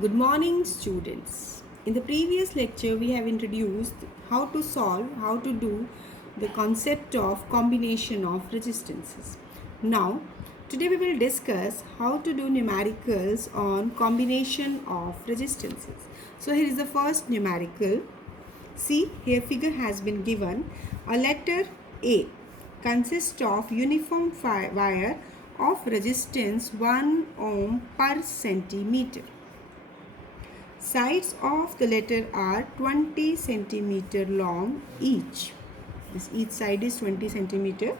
Good morning, students. In the previous lecture, we have introduced how to do the concept of combination of resistances. Now, today we will discuss how to do numericals on combination of resistances. So, here is the first numerical. See, here figure has been given. A letter A consists of uniform wire of resistance 1 ohm per centimeter. Sides of the letter are 20 centimeter long each. Each side is 20 centimeter,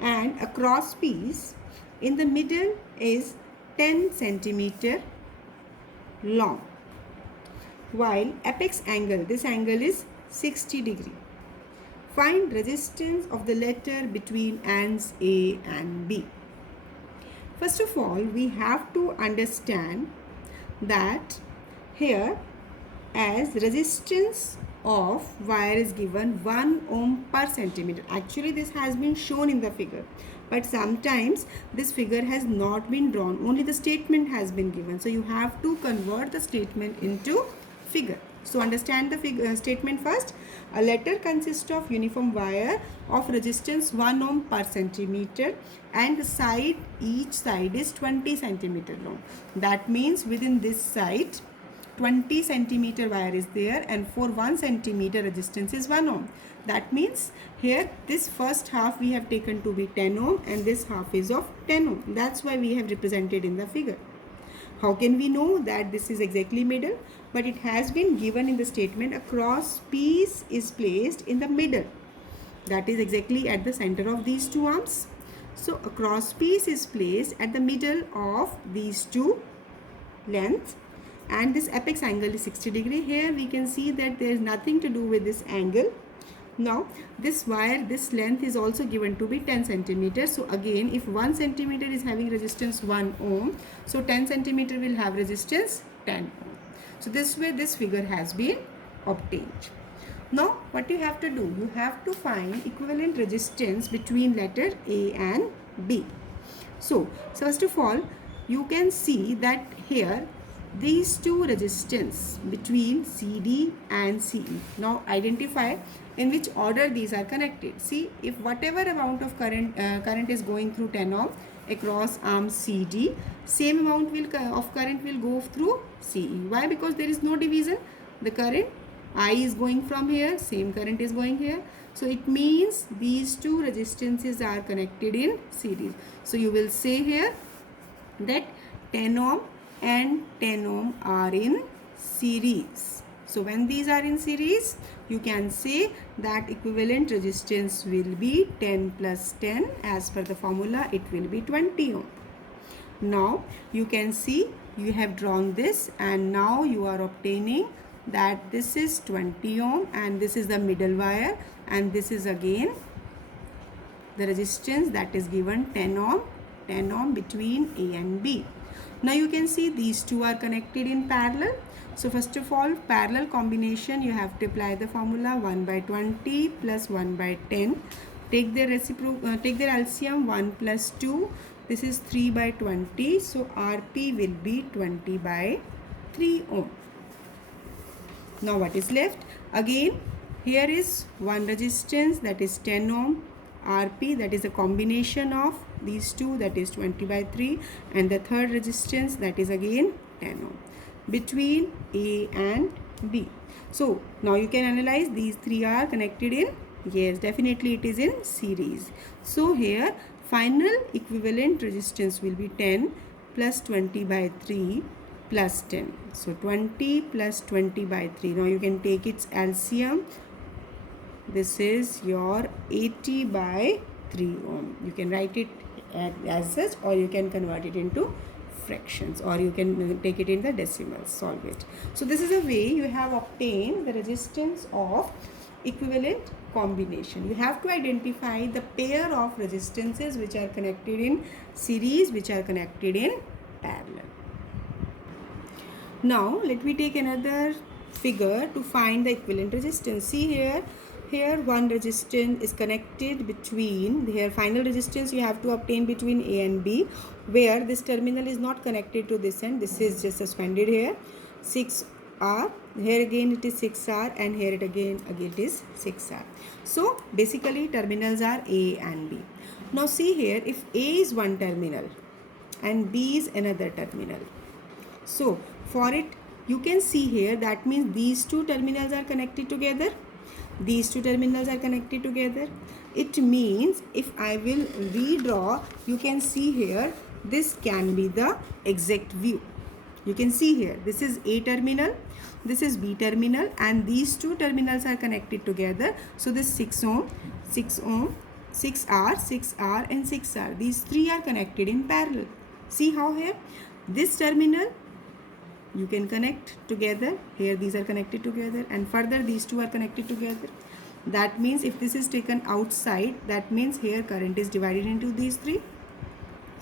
and a cross piece in the middle is 10 centimeter long, while apex angle, this angle is 60 degree. Find resistance of the letter between ends A and B. First of all, we have to understand that here, as resistance of wire is given 1 ohm per centimeter. Actually, this has been shown in the figure, but sometimes this figure has not been drawn. Only the statement has been given. So you have to convert the statement into figure. So understand the statement first. A letter consists of uniform wire of resistance 1 ohm per centimeter, and the each side is 20 centimeter long. That means within this side 20 centimeter wire is there, and for 1 centimeter resistance is 1 ohm. That means here this first half we have taken to be 10 ohm and this half is of 10 ohm. That's why we have represented in the figure. How can we know that this is exactly middle? But it has been given in the statement, a cross piece is placed in the middle. That is exactly at the center of these two arms. So a cross piece is placed at the middle of these two lengths, and this apex angle is 60 degree. Here we can see that there is nothing to do with this angle. Now this wire, this length is also given to be 10 centimeters. So again, if 1 centimeter is having resistance 1 ohm, so 10 centimeter will have resistance 10 ohm. So this way this figure has been obtained. Now what you have to do, you have to find equivalent resistance between letter A and B. So first of all, you can see that here these two resistance between CD and CE. Now identify in which order these are connected. See, if whatever amount of current is going through 10 ohm across arm CD, same amount of current will go through CE. Why? Because there is no division. The current I is going from here, same current is going here. So it means these two resistances are connected in series. So you will say here that 10 ohm and 10 ohm are in series. So when these are in series, you can say that equivalent resistance will be 10 plus 10. As per the formula, it will be 20 ohm. Now you can see you have drawn this, and now you are obtaining that this is 20 ohm and this is the middle wire, and this is again the resistance that is given 10 ohm between A and B. Now you can see these two are connected in parallel. So first of all, parallel combination, you have to apply the formula 1 by 20 plus 1 by 10. Take their LCM, 1 plus 2. This is 3 by 20. So RP will be 20 by 3 ohm. Now what is left? Again, here is one resistance, that is 10 ohm. RP, that is a combination of these two, that is 20 by 3, and the third resistance, that is again 10 ohm between A and B. So now you can analyze, these three are connected in, yes, definitely it is in series. So here final equivalent resistance will be 10 plus 20 by 3 plus 10. So 20 plus 20 by 3. Now you can take its LCM. This is your 80 by 3 ohm. You can write it as such, or you can convert it into fractions, or you can take it in the decimals, solve it. So this is a way you have obtained the resistance of equivalent combination. You have to identify the pair of resistances which are connected in series, which are connected in parallel. Now let me take another figure to find the equivalent resistance. See here, here one resistance is connected between, here final resistance you have to obtain between A and B, where this terminal is not connected to this end, this is just suspended here, 6R, here again it is 6R, and here it again it is 6R. So basically terminals are A and B. Now see here, if A is one terminal and B is another terminal, so for it you can see here, that means these two terminals are connected together. These two terminals are connected together. It means if I will redraw, you can see here, this can be the exact view. You can see here, this is A terminal, this is B terminal, and these two terminals are connected together. So this 6 ohm, 6 ohm, 6R, 6R and 6R, these three are connected in parallel. See how here, this terminal you can connect together, here these are connected together, and further these two are connected together. That means if this is taken outside, that means here current is divided into these three.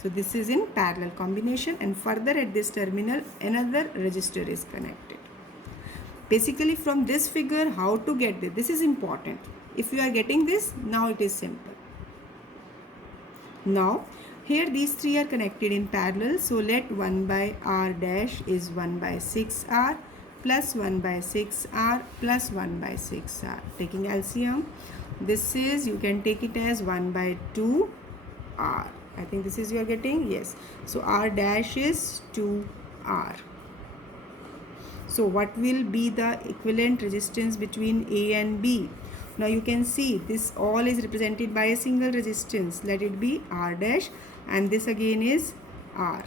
So this is in parallel combination, and further at this terminal another resistor is connected. Basically from this figure, how to get this? This is important. If you are getting this, now it is simple. Now here these three are connected in parallel, so let 1 by R dash is 1 by 6R plus 1 by 6R plus 1 by 6R. Taking LCM, this is, you can take it as 1 by 2R. I think this is you are getting, yes. So R dash is 2R. So what will be the equivalent resistance between A and B? Now you can see this all is represented by a single resistance. Let it be R dash, and this again is R.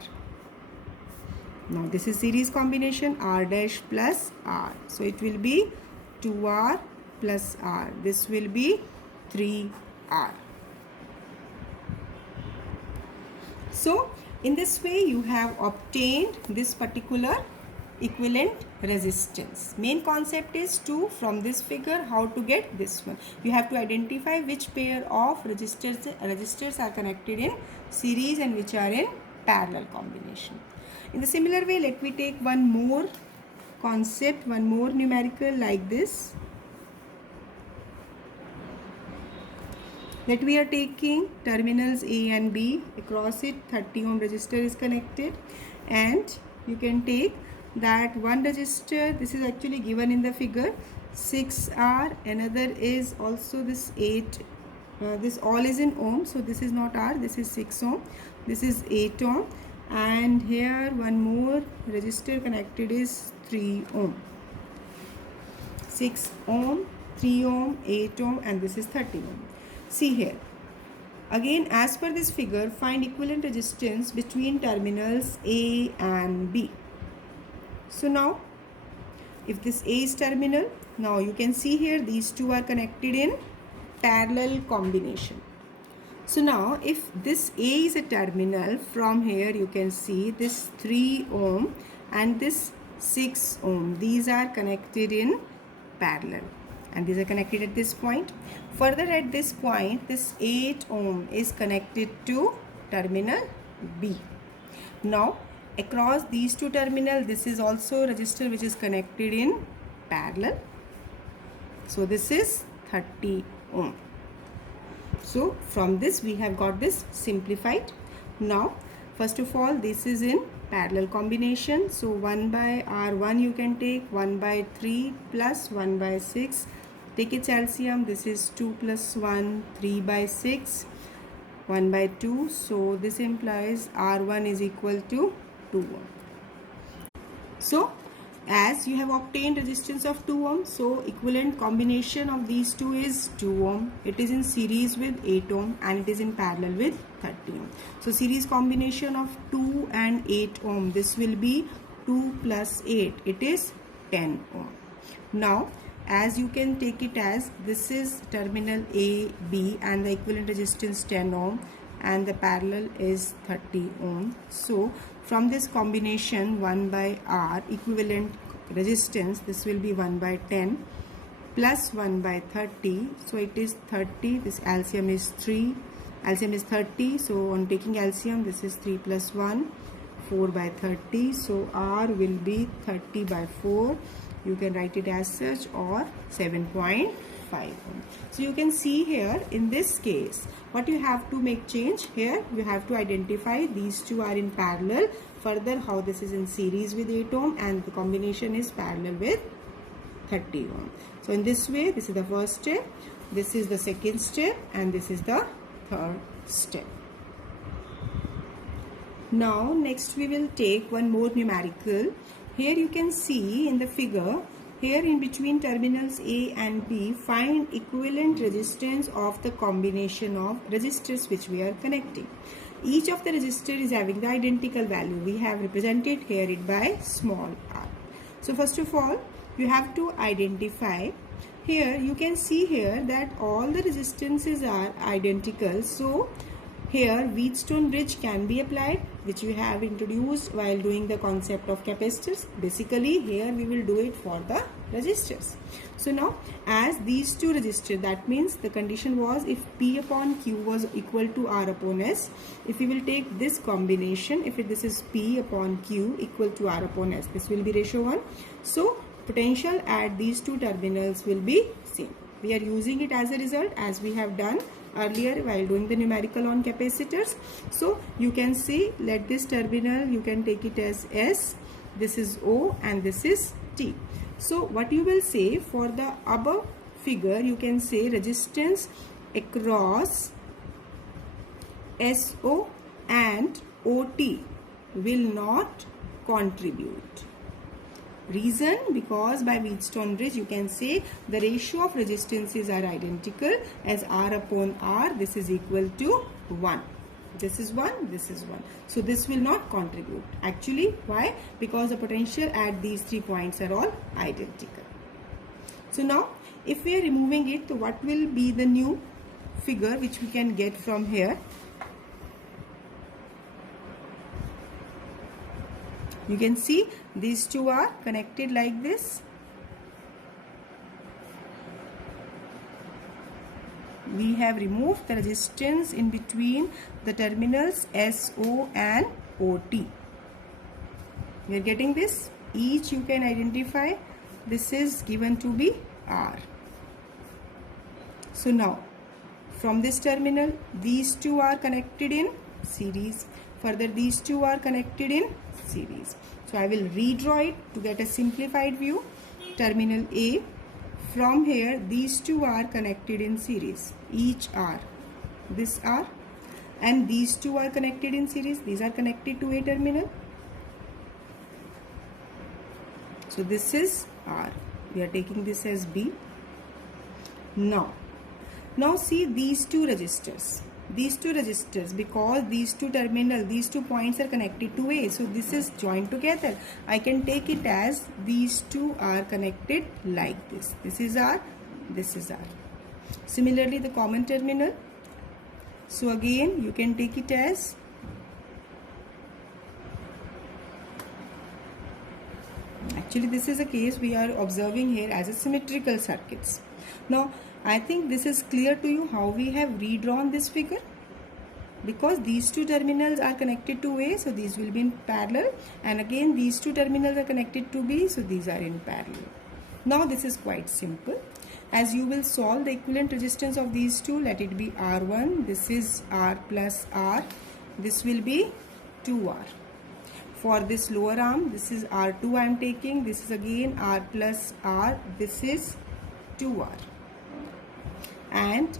Now this is series combination, R dash plus R. So it will be 2R plus R. This will be 3R. So in this way you have obtained this particular equivalent resistance. Main concept is to, from this figure, how to get this one. You have to identify which pair of resistors are connected in series and which are in parallel combination. In the similar way, let me take one more concept, one more numerical like this. That we are taking terminals A and B, across it 30 ohm resistor is connected, and you can take that one resistor, this is actually given in the figure, 6R, another is also this 8, this all is in ohm, so this is not R, this is 6 ohm, this is 8 ohm, and here one more resistor connected is 3 ohm, 6 ohm, 3 ohm, 8 ohm, and this is 30 ohm. See here, again as per this figure, find equivalent resistance between terminals A and B. So now if this A is terminal, now you can see here these two are connected in parallel combination. So now if this A is a terminal, from here you can see this 3 ohm and this 6 ohm, these are connected in parallel, and these are connected at this point. Further at this point, this 8 ohm is connected to terminal B. Now across these two terminals, this is also resistor which is connected in parallel. So this is 30 ohm. So from this we have got this simplified. Now first of all, this is in parallel combination. So 1 by R1 you can take, 1 by 3 plus 1 by 6. Take its LCM. This is 2 plus 1, 3 by 6, 1 by 2. So this implies R1 is equal to 2 ohm. So as you have obtained resistance of 2 ohm, so equivalent combination of these two is 2 ohm. It is in series with 8 ohm and it is in parallel with 30 ohm. So series combination of 2 and 8 ohm, this will be 2 plus 8, it is 10 ohm. Now as you can take it as, this is terminal A, B, and the equivalent resistance 10 ohm and the parallel is 30 ohm. So from this combination 1 by R, equivalent resistance, this will be 1 by 10 plus 1 by 30. So it is 30. This LCM is 3. LCM is 30. So on taking LCM, this is 3 plus 1, 4 by 30. So R will be 30 by 4. You can write it as such, or 7.5. 5 ohm. So you can see here in this case what you have to make change here. You have to identify these two are in parallel. Further, how this is in series with 8 ohm and the combination is parallel with 30 ohm. So in this way, this is the first step, this is the second step, and this is the third step. Now next we will take one more numerical. Here you can see in the figure, here in between terminals A and B, find equivalent resistance of the combination of resistors which we are connecting. Each of the resistor is having the identical value. We have represented here it by small r. So first of all, you have to identify. Here you can see here that all the resistances are identical. So here Wheatstone bridge can be applied, which we have introduced while doing the concept of capacitors. Basically here we will do it for the resistors. So now as these two resistors, that means the condition was if P upon Q was equal to R upon S. If we will take this combination, if this is P upon Q equal to R upon S, this will be ratio 1. So potential at these two terminals will be same. We are using it as a result as we have done earlier while doing the numerical on capacitors. So you can see, let this terminal, you can take it as S, this is O and this is T. So what you will say for the above figure, you can say resistance across SO and OT will not contribute. Reason, because by Wheatstone bridge you can say the ratio of resistances are identical as R upon R, this is equal to 1. This is 1, this is 1. So this will not contribute. Actually, why? Because the potential at these 3 points are all identical. So now if we are removing it, so what will be the new figure which we can get from here? You can see these two are connected like this. We have removed the resistance in between the terminals SO and OT. We are getting this. Each you can identify. This is given to be R. So now from this terminal, these two are connected in series. Further, these two are connected in series. So I will redraw it to get a simplified view. Terminal A, from here these two are connected in series. Each R, this R, and these two are connected in series. These are connected to a terminal. So this is R. We are taking this as B. Now see these two resistors. These two resistors, because these two terminal, these 2 points are connected to A, so this is joined together. I can take it as these two are connected like this. This is R, this is R. Similarly, the common terminal. So again, you can take it as actually this is a case we are observing here as a symmetrical circuits. Now I think this is clear to you how we have redrawn this figure. Because these two terminals are connected to A, so these will be in parallel, and again these two terminals are connected to B, so these are in parallel. Now this is quite simple. As you will solve the equivalent resistance of these two, let it be R1, this is R plus R, this will be 2R. For this lower arm, this is R2 I am taking, this is again R plus R, this is 2R. And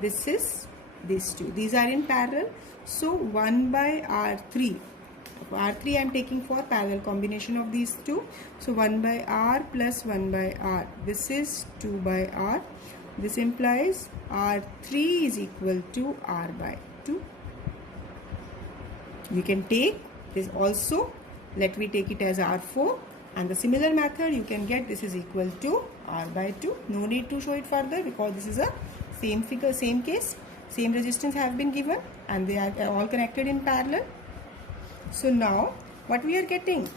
this is these two. These are in parallel. So 1 by R3. R3 I am taking for parallel combination of these two. So 1 by R plus 1 by R. This is 2 by R. This implies R3 is equal to R by 2. You can take this also. Let me take it as R4. And the similar method you can get this is equal to R by 2. No need to show it further because this is a same figure, same case. Same resistance have been given and they are all connected in parallel. So now what we are getting?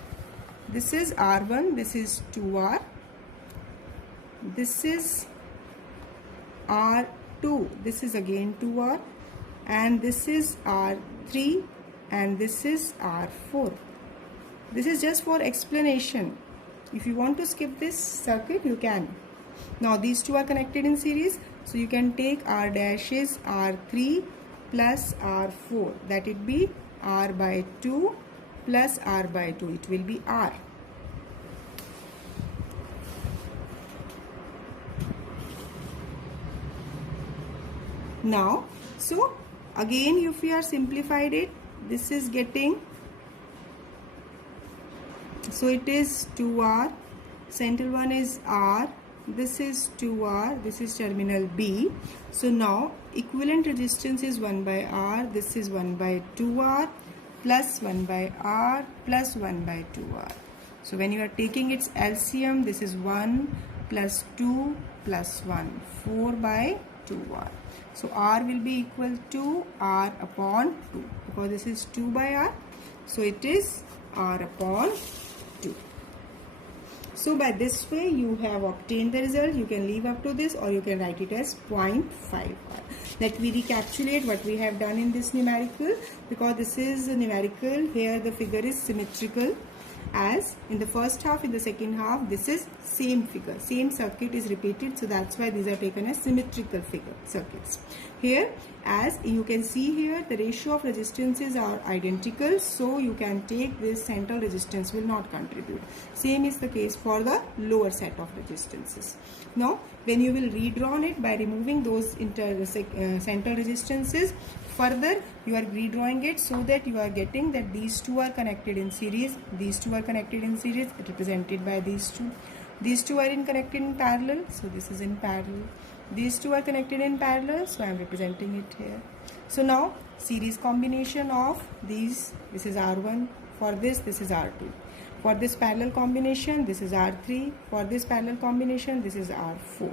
This is R1, this is 2R. This is R2, this is again 2R. And this is R3 and this is R4. This is just for explanation. If you want to skip this circuit, you can. Now these two are connected in series, so you can take R dash is R3 plus R4, that it be R by 2 plus R by 2, it will be R. Now, so again if we are simplified it, this is getting, so it is 2R, central one is R, this is 2R, this is terminal B. So now equivalent resistance is 1 by R, this is 1 by 2R plus 1 by R plus 1 by 2R. So when you are taking its LCM, this is 1 plus 2 plus 1, 4 by 2R. So R will be equal to R upon 2, because this is 2 by R, so it is R upon 2. So by this way you have obtained the result. You can leave up to this, or you can write it as 0.5 R. Let me recapitulate what we have done in this numerical, because this is a numerical where the figure is symmetrical. As in the first half, in the second half, this is same figure, same circuit is repeated, so that's why these are taken as symmetrical circuits. Here, as you can see here, the ratio of resistances are identical, so you can take this central resistance will not contribute. Same is the case for the lower set of resistances. Now, when you will redraw it by removing those central resistances, further you are redrawing it so that you are getting that these two are connected in series, these two are connected in series, represented by these two. These two are connected in parallel, so this is in parallel. These two are connected in parallel, so I am representing it here. So now series combination of these, this is R1, for this is R2. For this parallel combination, this is R3. For this parallel combination, this is R4.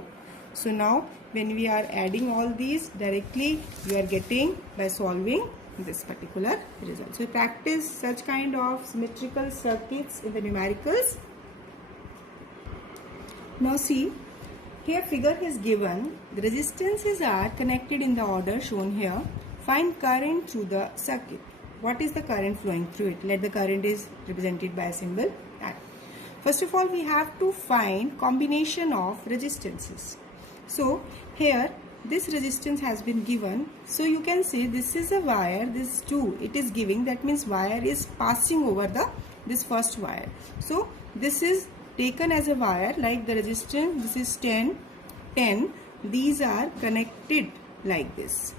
So now when we are adding all these directly, you are getting by solving this particular result. So practice such kind of symmetrical circuits in the numericals. Now see, here figure is given, the resistances are connected in the order shown here. Find current through the circuit. What is the current flowing through it? Let the current is represented by a symbol I. First of all, we have to find combination of resistances. So here this resistance has been given, so you can say this is a wire, this 2 it is giving, that means wire is passing over this first wire. So this is taken as a wire, like the resistance, this is 10, these are connected like this.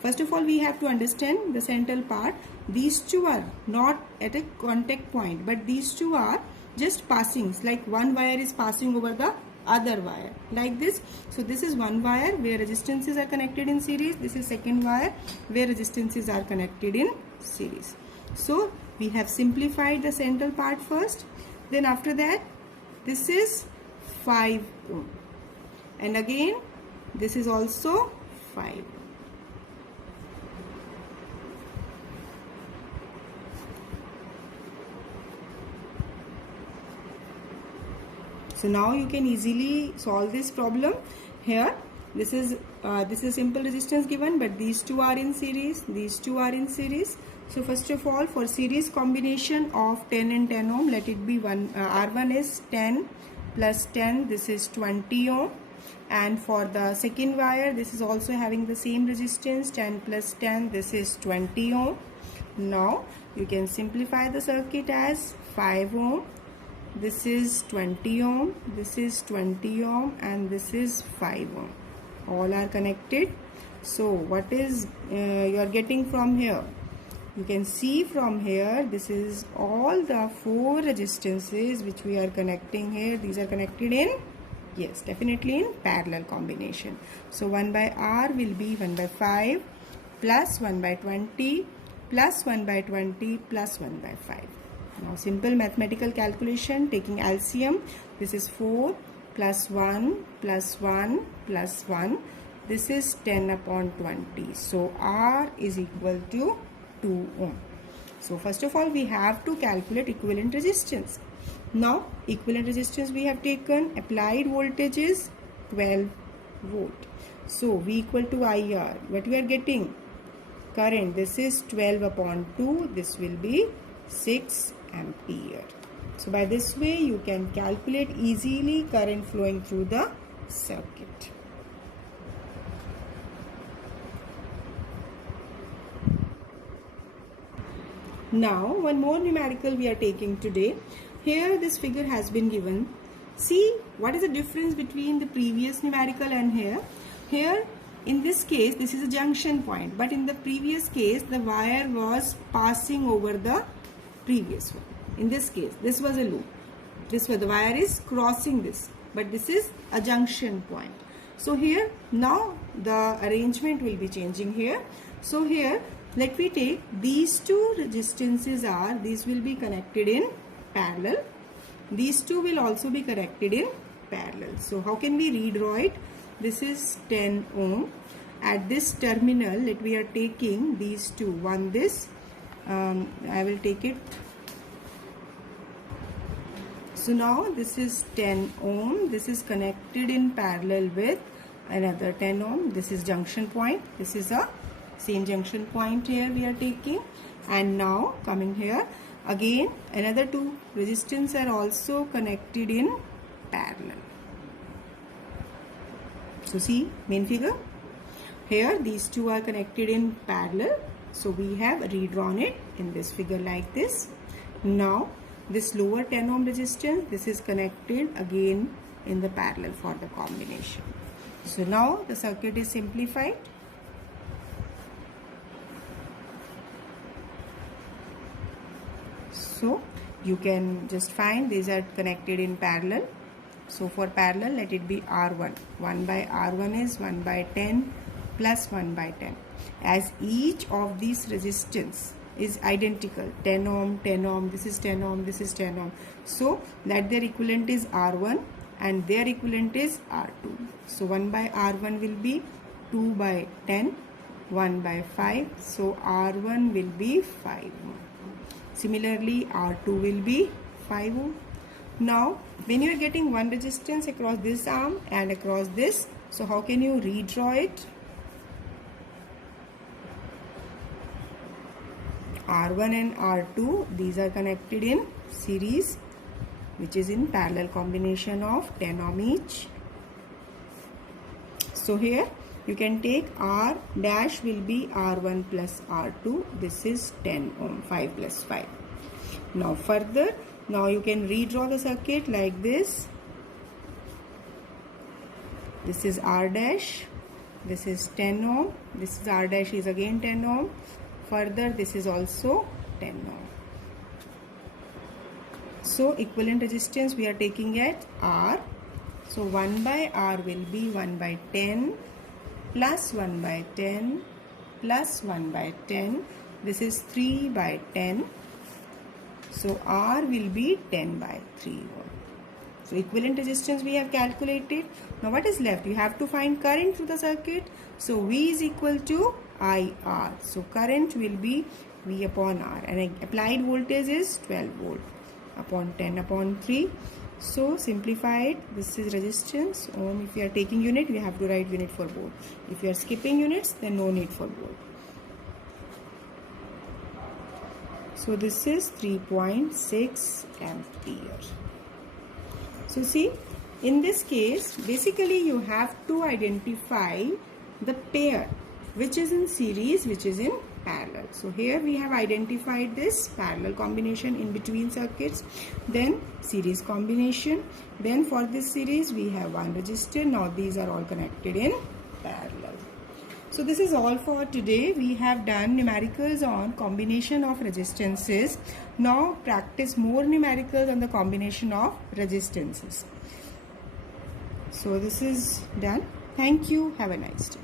First of all, we have to understand the central part. These two are not at a contact point, but these two are just passing, like one wire is passing over the other wire like this. So this is one wire where resistances are connected in series, this is second wire where resistances are connected in series. So we have simplified the central part first, then after that this is 5 ohm, and again this is also 5 ohm. So now you can easily solve this problem. Here this is simple resistance given, but these two are in series, these two are in series. So first of all, for series combination of 10 and 10 ohm, let it be R1 is 10 plus 10, this is 20 ohm, and for the second wire this is also having the same resistance, 10 plus 10, this is 20 ohm. Now you can simplify the circuit as 5 ohm, this is 20 ohm, this is 20 ohm, and this is 5 ohm. All are connected. So what is you are getting from here? You can see from here, this is all the 4 resistances which we are connecting here. These are connected in, yes, definitely in parallel combination. So 1 by R will be 1 by 5 plus 1 by 20 plus 1 by 20 plus 1 by 5. Now simple mathematical calculation, taking LCM, this is 4 plus 1 plus 1 plus 1, this is 10 upon 20. So R is equal to 2 ohm. So first of all, we have to calculate equivalent resistance. Now equivalent resistance we have taken, applied voltage is 12 volt. So V equal to IR, what we are getting? Current, this is 12 upon 2, this will be 6 ampere. So by this way you can calculate easily current flowing through the circuit. Now one more numerical we are taking today. Here this figure has been given. See what is the difference between the previous numerical and here. Here in this case this is a junction point, but in the previous case the wire was passing over the previous one. In this case this was a loop. This way the wire is crossing this, but this is a junction point. So here now the arrangement will be changing here. So here let me take these two resistances are, these will be connected in parallel. These two will also be connected in parallel. So how can we redraw it? This is 10 ohm. At this terminal, let we are taking these two. One this, I will take it. So now this is 10 ohm. This is connected in parallel with another 10 ohm. This is junction point. This is a same junction point here we are taking. And now coming here again another two resistance are also connected in parallel. So see main figure, here these two are connected in parallel. So we have redrawn it in this figure like this. Now this lower 10 ohm resistance, this is connected again in the parallel for the combination. So now the circuit is simplified. So you can just find these are connected in parallel. So for parallel let it be R1. 1 by R1 is 1 by 10 plus 1 by 10. As each of these resistance is identical, 10 ohm, 10 ohm, this is 10 ohm, this is 10 ohm. So that their equivalent is R1 and their equivalent is R2. So 1 by R1 will be 2 by 10, 1 by 5. So R1 will be 5 ohm. Similarly, R2 will be 5 ohm. Now, when you are getting one resistance across this arm and across this, so how can you redraw it? R1 and R2, these are connected in series, which is in parallel combination of 10 ohm each. So here you can take R dash will be R1 plus R2. This is 10 ohm, 5 plus 5. Now further, now you can redraw the circuit like this. This is R dash. This is 10 ohm. This is R dash is again 10 ohm. Further, this is also 10 ohm. So equivalent resistance we are taking at R. So 1 by R will be 1 by 10. Plus 1 by 10 plus 1 by 10. This is 3 by 10. So R will be 10 by 3 ohm. So equivalent resistance we have calculated. Now what is left? You have to find current through the circuit. So V is equal to IR. So current will be V upon R. And applied voltage is 12 volt upon 10 upon 3. So simplified, this is resistance ohm. If you are taking unit, we have to write unit for both. If you are skipping units, then no need for both. So this is 3.6 ampere. So see, in this case, basically you have to identify the pair which is in series, which is in parallel. So here we have identified this parallel combination in between circuits, then series combination. Then for this series we have one resistor. Now these are all connected in parallel. So this is all for today. We have done numericals on combination of resistances. Now practice more numericals on the combination of resistances. So this is done. Thank you. Have a nice day.